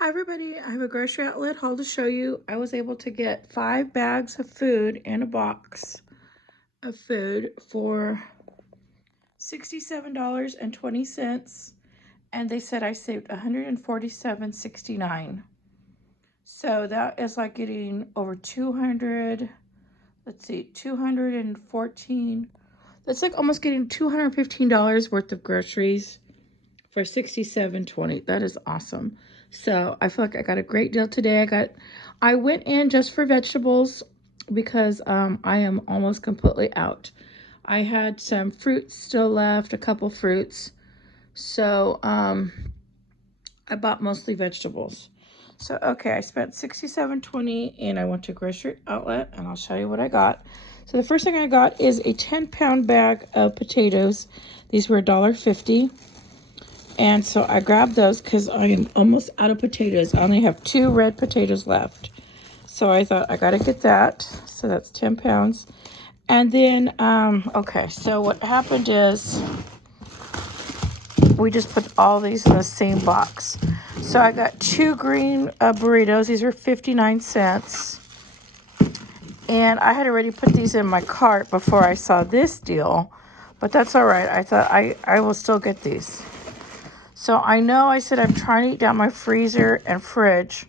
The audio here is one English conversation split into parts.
Hi everybody, I have a grocery outlet haul to show you. I was able to get 5 bags of food and a box of food for $67.20, and they said I saved $147.69. So that is like getting over 214. That's like almost getting $215 worth of groceries for $67.20. That is awesome. So I feel like I got a great deal today. I went in just for vegetables because I am almost completely out. I had some fruits still left, a couple fruits. So I bought mostly vegetables. So okay, I spent $67.20 and I went to grocery outlet and I'll show you what I got. So the first thing I got is a 10-pound bag of potatoes. These were $1.50. And so I grabbed those because I am almost out of potatoes. I only have 2 red potatoes left. So I thought I got to get that. So that's 10 pounds. And then, okay, so what happened is we just put all these in the same box. So I got 2 green burritos. These are 59 cents. And I had already put these in my cart before I saw this deal. But that's all right. I thought I will still get these. So I know I said I'm trying to eat down my freezer and fridge,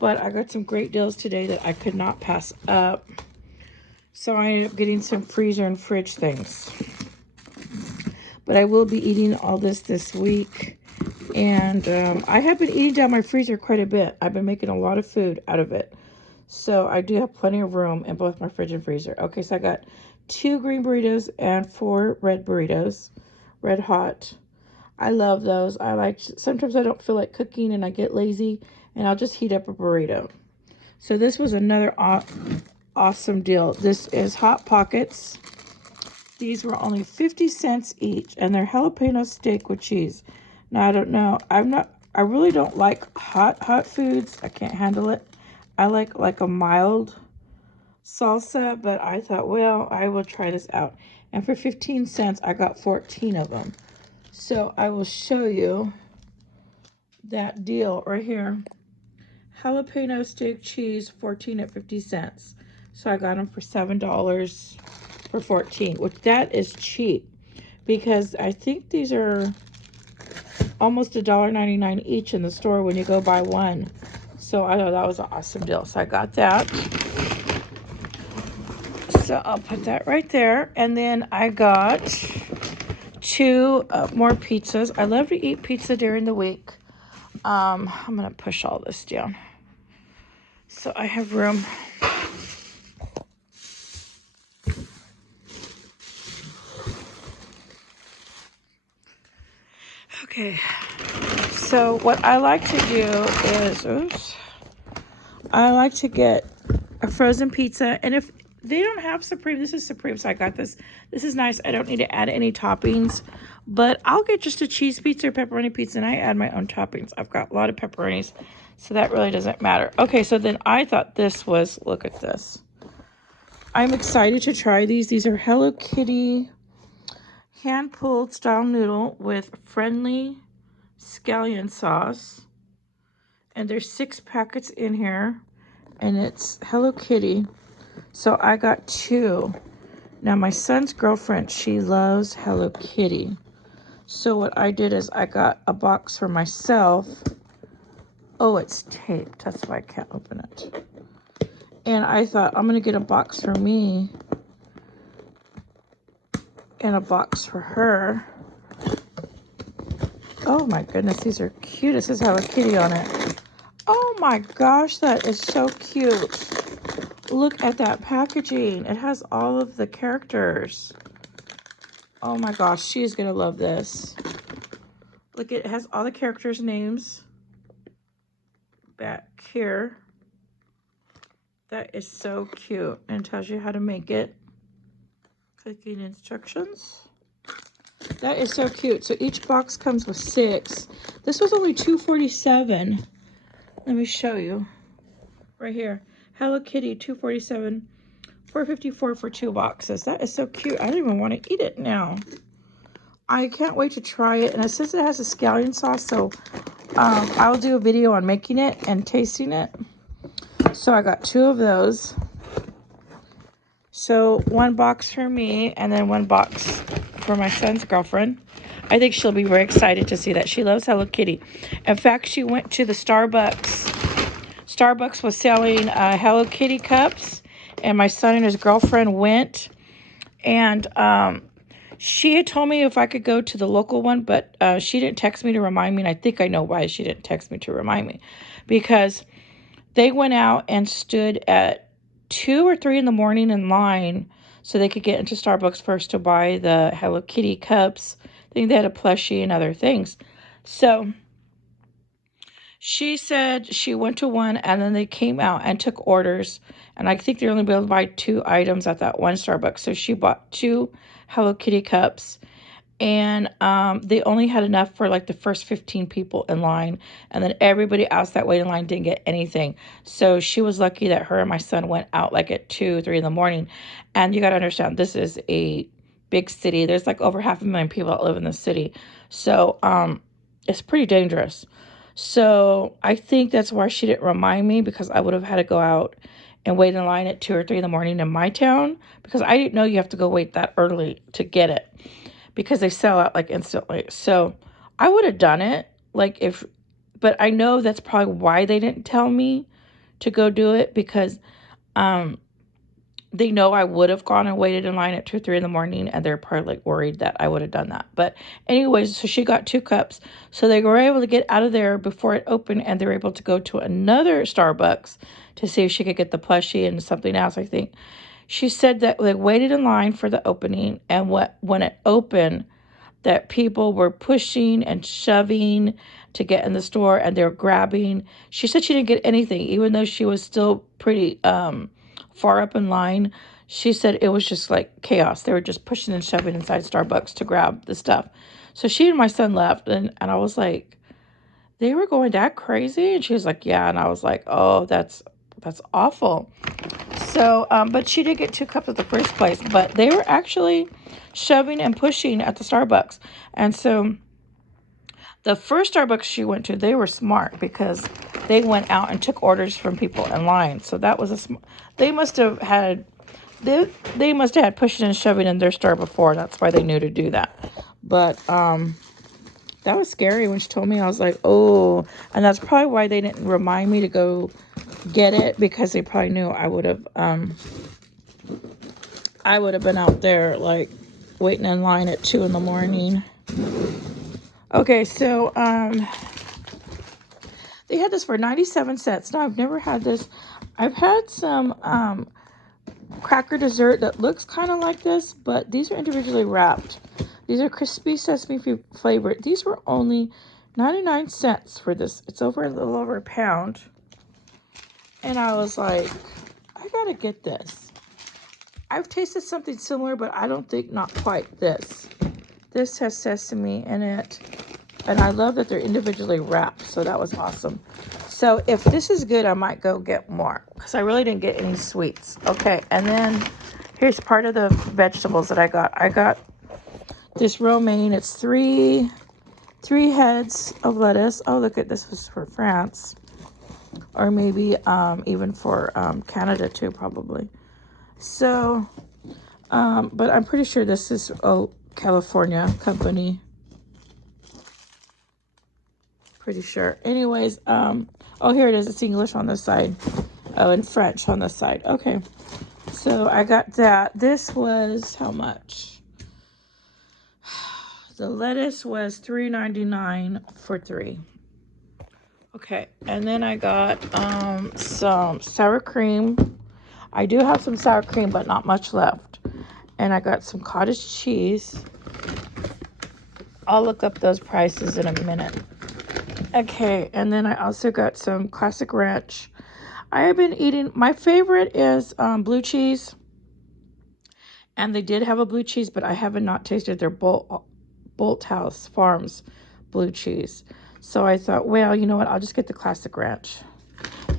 but I got some great deals today that I could not pass up. So I ended up getting some freezer and fridge things. But I will be eating all this week. And I have been eating down my freezer quite a bit. I've been making a lot of food out of it. So I do have plenty of room in both my fridge and freezer. Okay, so I got 2 green burritos and 4 red burritos, red hot. I love those. Sometimes I don't feel like cooking and I get lazy and I'll just heat up a burrito. So this was another awesome deal. This is Hot Pockets. These were only 50 cents each and they're jalapeno steak with cheese. Now I don't know. I really don't like hot foods. I can't handle it. I like a mild salsa, but I thought, well, I will try this out. And for 15 cents, I got 14 of them. So I will show you that deal right here. Jalapeno steak cheese, 14 at 50 cents. So I got them for $7 for 14, which that is cheap because I think these are almost $1.99 each in the store when you go buy one. So I thought that was an awesome deal. So I got that. So I'll put that right there. And then I got 2 more pizzas. I love to eat pizza during the week. I'm going to push all this down so I have room. Okay. So what I like to do is, I like to get a frozen pizza. And if they don't have Supreme, this is Supreme, so I got this. This is nice. I don't need to add any toppings. But I'll get just a cheese pizza or pepperoni pizza, and I add my own toppings. I've got a lot of pepperonis, so that really doesn't matter. Okay, so then I thought this was, look at this. I'm excited to try these. These are Hello Kitty hand-pulled style noodle with friendly scallion sauce. And there's 6 packets in here, and it's Hello Kitty. So I got 2. Now my son's girlfriend, she loves Hello Kitty. So what I did is I got a box for myself. Oh, it's taped. That's why I can't open it. And I thought I'm going to get a box for me and a box for her. Oh my goodness, these are cute. It says Hello Kitty on it. Oh my gosh, that is so cute. Look at that packaging. It has all of the characters. Oh my gosh, she's gonna love this. Look, it has all the characters' names back here. That is so cute and tells you how to make it. Cooking instructions. That is so cute. So each box comes with 6. This was only $2.47. Let me show you. Right here. Hello Kitty, $2.47. $4.54 for 2 boxes. That is so cute. I don't even want to eat it now. I can't wait to try it. And it says it has a scallion sauce, so I'll do a video on making it and tasting it. So I got 2 of those. So 1 box for me and then 1 box for my son's girlfriend. I think she'll be very excited to see that. She loves Hello Kitty. In fact, she went to the Starbucks. Starbucks was selling Hello Kitty cups, and my son and his girlfriend went. And she had told me if I could go to the local one, but she didn't text me to remind me. And I think I know why she didn't text me to remind me. Because they went out and stood at 2 or 3 in the morning in line so they could get into Starbucks first to buy the Hello Kitty cups. I think they had a plushie and other things. So she said she went to one and then they came out and took orders. And I think they're only able to buy 2 items at that one Starbucks. So she bought 2 Hello Kitty cups. And they only had enough for like the first 15 people in line. And then everybody else that waited in line didn't get anything. So she was lucky that her and my son went out like at 2, 3 in the morning. And you got to understand, this is a big city. There's like over 500,000 people that live in the city. So it's pretty dangerous. So I think that's why she didn't remind me, because I would have had to go out and wait in line at 2 or 3 in the morning in my town. Because I didn't know you have to go wait that early to get it, because they sell out like instantly. So I would have done it, but I know that's probably why they didn't tell me to go do it, because they know I would have gone and waited in line at 2 or 3 in the morning, and they're probably like worried that I would have done that. But anyways, so she got 2 cups. So they were able to get out of there before it opened, and they were able to go to another Starbucks to see if she could get the plushie and something else, I think. She said that they waited in line for the opening, and when it opened, that people were pushing and shoving to get in the store, and they were grabbing. She said she didn't get anything, even though she was still pretty far up in line. She said it was just like chaos. They were just pushing and shoving inside Starbucks to grab the stuff. So she and my son left, and I was like, they were going that crazy? And she was like, yeah. And I was like, oh, that's awful. So, but she did get 2 cups at the first place, but they were actually shoving and pushing at the Starbucks. And so the first Starbucks she went to, they were smart, because they went out and took orders from people in line. So that was they must have had pushing and shoving in their store before. That's why they knew to do that. But that was scary when she told me. I was like, oh, and that's probably why they didn't remind me to go get it, because they probably knew I would have been out there like waiting in line at 2 in the morning. Okay, so they had this for 97 cents. Now, I've never had this. I've had some cracker dessert that looks kind of like this, but these are individually wrapped. These are crispy sesame flavored. These were only 99 cents for this. It's a little over a pound. And I was like, I gotta get this. I've tasted something similar, but I don't think not quite this. This has sesame in it. And I love that they're individually wrapped. So that was awesome. So if this is good, I might go get more, because I really didn't get any sweets. Okay, and then here's part of the vegetables that I got. I got this romaine. It's three heads of lettuce. Oh, look at this. Was for France, or maybe even for Canada too, probably. So, but I'm pretty sure this is California company. Pretty sure. Anyways, oh, here it is. It's English on this side. Oh, and French on this side. Okay. So I got that. This was how much? The lettuce was $3.99 for 3. Okay, and then I got some sour cream. I do have some sour cream, but not much left. And I got some cottage cheese. I'll look up those prices in a minute. Okay, and then I also got some classic ranch. I have been eating, my favorite is blue cheese. And they did have a blue cheese, but I haven't not tasted their Bolt House Farms blue cheese. So I thought, well, you know what? I'll just get the classic ranch.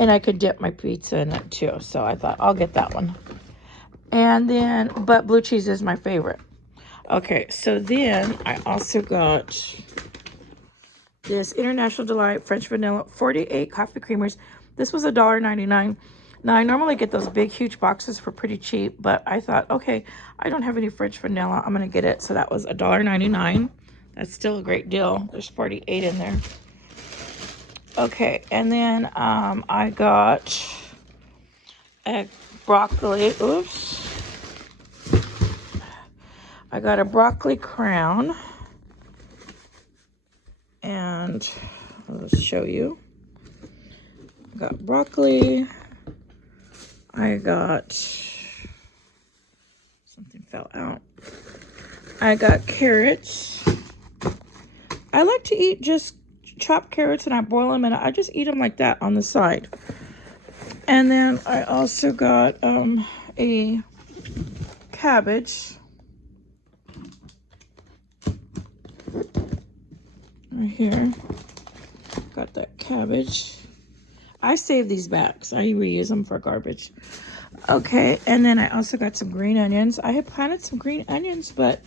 And I could dip my pizza in it too. So I thought I'll get that one. And then, but blue cheese is my favorite. Okay, so then I also got this International Delight French Vanilla 48 coffee creamers. This was $1.99. Now, I normally get those big, huge boxes for pretty cheap, but I thought, okay, I don't have any French vanilla. I'm going to get it. So that was $1.99. That's still a great deal. There's 48 in there. Okay, and then I got a broccoli. Oops. I got a broccoli crown. And I'll just show you. I got broccoli. I got, something fell out. I got carrots. I like to eat just chopped carrots and I boil them and I just eat them like that on the side. And then I also got a cabbage. Right here. Got that cabbage. I save these bags. I reuse them for garbage. Okay, and then I also got some green onions. I had planted some green onions, but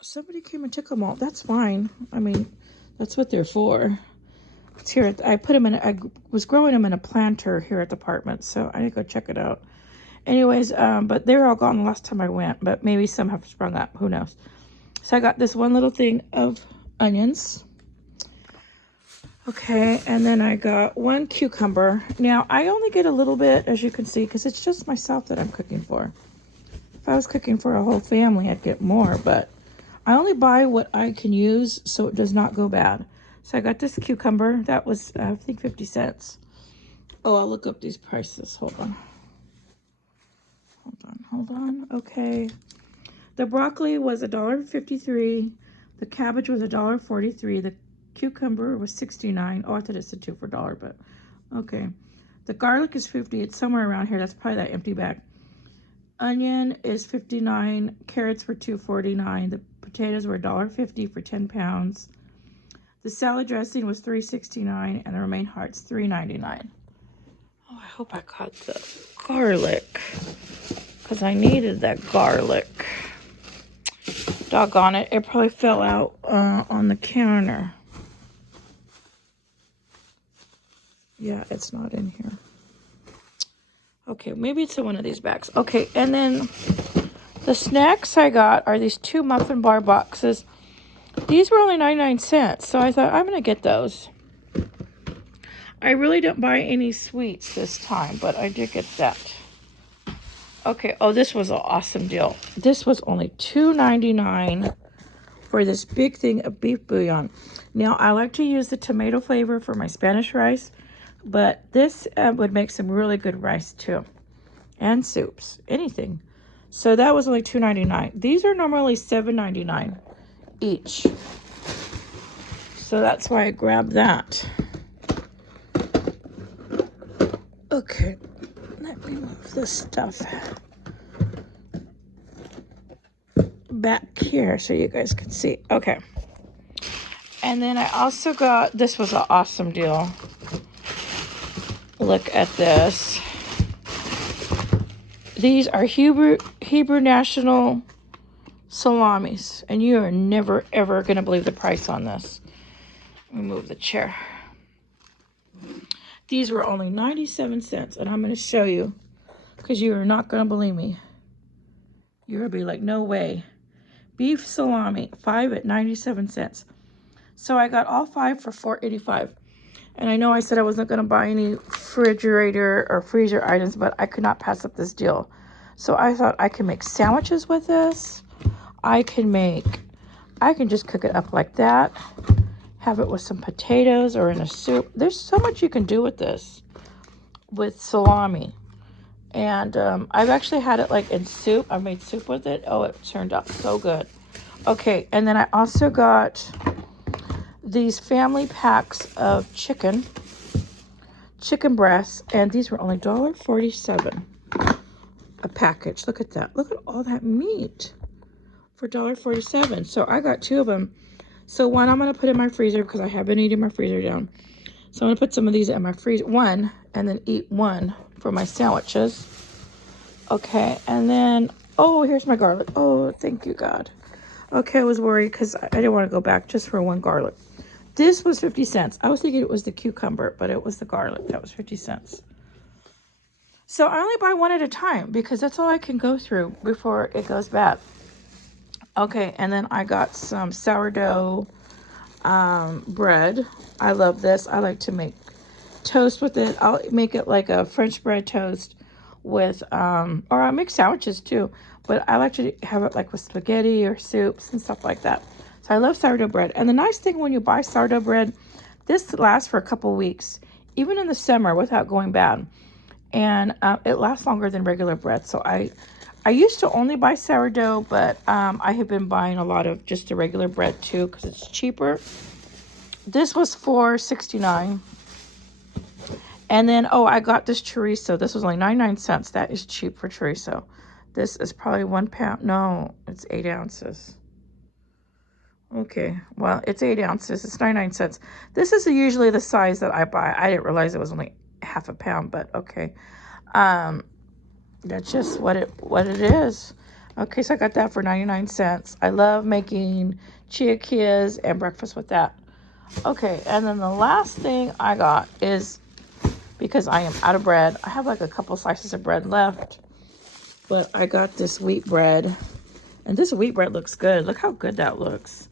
somebody came and took them all. That's fine. I mean, that's what they're for. It's here. I put them in. I was growing them in a planter here at the apartment, so I need to go check it out. Anyways, but they were all gone the last time I went, but maybe some have sprung up. Who knows? So I got this one little thing of onions. Okay, and then I got one cucumber. Now, I only get a little bit, as you can see, because it's just myself that I'm cooking for. If I was cooking for a whole family, I'd get more, but I only buy what I can use so it does not go bad. So I got this cucumber. That was, I think, 50 cents. Oh, I'll look up these prices. Hold on. Hold on. Okay. The broccoli was $1.53. The cabbage was $1.43. The cucumber was 69. Oh, I thought it said 2 for $1, but okay. The garlic is 50. It's somewhere around here. That's probably that empty bag. Onion is 59. Carrots were $2.49. The potatoes were $1.50 for 10 pounds. The salad dressing was $3.69, and the romaine hearts $3.99. Oh, I hope I caught the garlic, because I needed that garlic. Doggone it, it probably fell out on the counter. Yeah, it's not in here. Okay, maybe it's in one of these bags. Okay, and then the snacks I got are these 2 muffin bar boxes. These were only 99 cents, so I thought I'm going to get those. I really don't buy any sweets this time, but I did get that. Okay, oh, this was an awesome deal. This was only $2.99 for this big thing of beef bouillon. Now, I like to use the tomato flavor for my Spanish rice, but this would make some really good rice too, and soups, anything. So that was only $2.99. These are normally $7.99 each. So that's why I grabbed that. Okay, let me move this stuff back here so you guys can see. Okay. And then I also got, this was an awesome deal. Look at this. These are Hebrew National salamis, and you are never ever going to believe the price on this. Let me move the chair. These were only 97 cents, and I'm going to show you, because you are not going to believe me. You're going to be like, no way. Beef salami, 5 at 97 cents. So I got all 5 for $4.85. And I know I said I wasn't going to buy any refrigerator or freezer items, but I could not pass up this deal. So I thought I can make sandwiches with this. I can just cook it up like that. Have it with some potatoes or in a soup. There's so much you can do with this, with salami. And I've actually had it like in soup. I made soup with it. Oh, it turned out so good. Okay, and then I also got these family packs of chicken breasts, and these were only $1.47 a package. Look at that. Look at all that meat for $1.47. So I got 2 of them. So one I'm going to put in my freezer because I have been eating my freezer down. So I'm going to put some of these in my freezer, one, and then eat one for my sandwiches. Okay, and then, oh, here's my garlic. Oh, thank you, God. Okay, I was worried because I didn't want to go back just for one garlic. This was 50 cents. I was thinking it was the cucumber, but it was the garlic. That was 50 cents. So I only buy one at a time because that's all I can go through before it goes bad. Okay, and then I got some sourdough bread. I love this. I like to make toast with it. I'll make it like a French bread toast with, or I'll make sandwiches too. But I like to have it like with spaghetti or soups and stuff like that. So I love sourdough bread. And the nice thing when you buy sourdough bread, this lasts for a couple weeks, even in the summer without going bad. And it lasts longer than regular bread. So I used to only buy sourdough, but I have been buying a lot of just the regular bread too because it's cheaper. This was $4.69. And then, oh, I got this chorizo. This was only 99 cents. That is cheap for chorizo. This is probably 1 pound. No, it's 8 ounces. Okay, well, it's 8 ounces. It's 99 cents. This is usually the size that I buy. I didn't realize it was only half a pound, but okay. That's just what it is. Okay, so I got that for 99 cents. I love making chilaquiles and breakfast with that. Okay, and then the last thing I got is, because I am out of bread, I have like a couple slices of bread left, but I got this wheat bread, and this wheat bread looks good. Look how good that looks.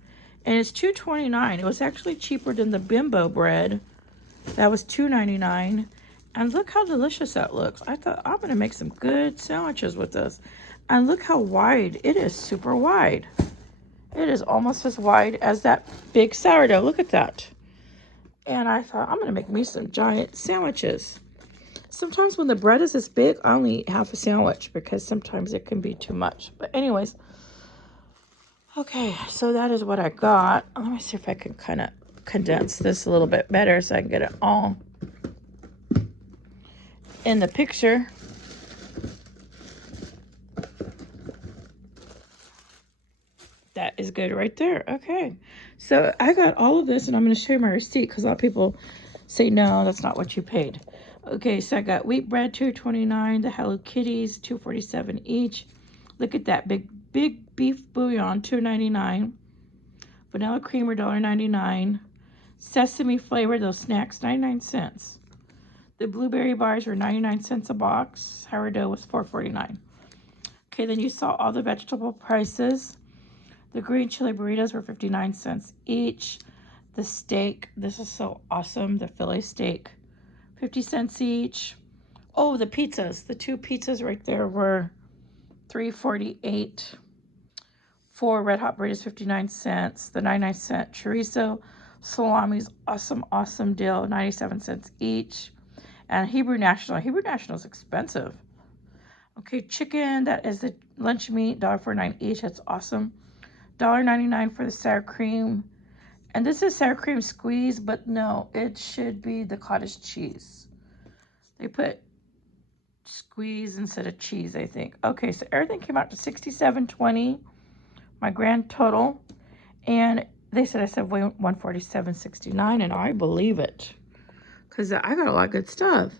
And it's $2.29. It was actually cheaper than the Bimbo bread. That was $2.99. And look how delicious that looks. I thought I'm going to make some good sandwiches with this. And look how wide. It is super wide. It is almost as wide as that big sourdough. Look at that. And I thought, I'm going to make me some giant sandwiches. Sometimes when the bread is this big, I only eat half a sandwich because sometimes it can be too much. But anyways, okay, so that is what I got. Let me see if I can kind of condense this a little bit better so I can get it all in the picture. That is good right there. Okay, so I got all of this, and I'm going to show you my receipt because a lot of people say, no, that's not what you paid. Okay, so I got wheat bread, $2.29. The Hello Kitties, $2.47 each. Look at that big beef bouillon, $2.99. Vanilla creamer, $1.99. Sesame flavor, those snacks, 99 cents. The blueberry bars were 99 cents a box. Sourdough was $4.49. Okay, then you saw all the vegetable prices. The green chili burritos were 59 cents each. The steak, this is so awesome. The Philly steak, 50 cents each. Oh, the pizzas. The two pizzas right there were $3.48. 4 red hot burritos, 59 cents. The 99-cent chorizo salami's awesome deal, 97 cents each. And Hebrew National is expensive. Okay, chicken, that is the lunch meat, $1.49 each. That's awesome. $1.99 for the sour cream. And this is sour cream squeeze, but no, it should be the cottage cheese. They put squeeze instead of cheese, I think. Okay, so everything came out to $67.20, my grand total. And they said I said $147.69, and I believe it because I got a lot of good stuff.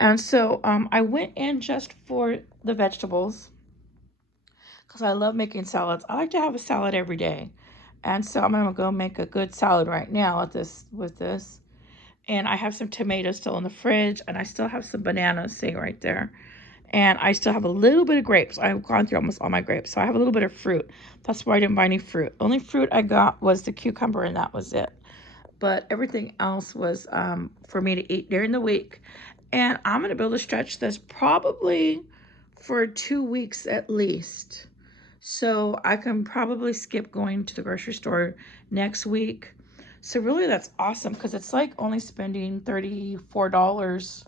And so I went in just for the vegetables because I love making salads. I like to have a salad every day. And so I'm going to go make a good salad right now with this. And I have some tomatoes still in the fridge, and I still have some bananas sitting right there. And I still have a little bit of grapes. I've gone through almost all my grapes, so I have a little bit of fruit. That's why I didn't buy any fruit. Only fruit I got was the cucumber, and that was it. But everything else was for me to eat during the week. And I'm going to be able to stretch this probably for 2 weeks at least. So I can probably skip going to the grocery store next week. So really that's awesome because it's like only spending $34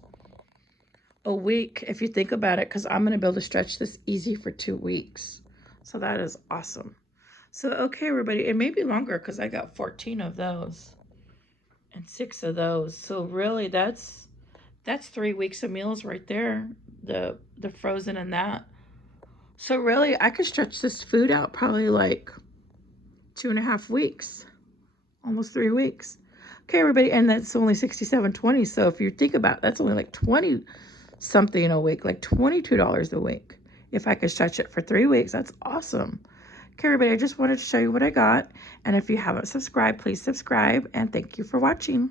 a week if you think about it, because I'm going to be able to stretch this easy for 2 weeks. So that is awesome. So, okay, everybody, it may be longer because I got 14 of those and 6 of those. So really that's 3 weeks of meals right there, the frozen and that. So really I could stretch this food out probably like 2.5 weeks, almost 3 weeks. Okay, everybody, and that's only $67.20. So if you think about it, that's only like 20 something a week, like $22 a week. If I could stretch it for 3 weeks, that's awesome. Okay, everybody, I just wanted to show you what I got. And if you haven't subscribed, please subscribe. And thank you for watching.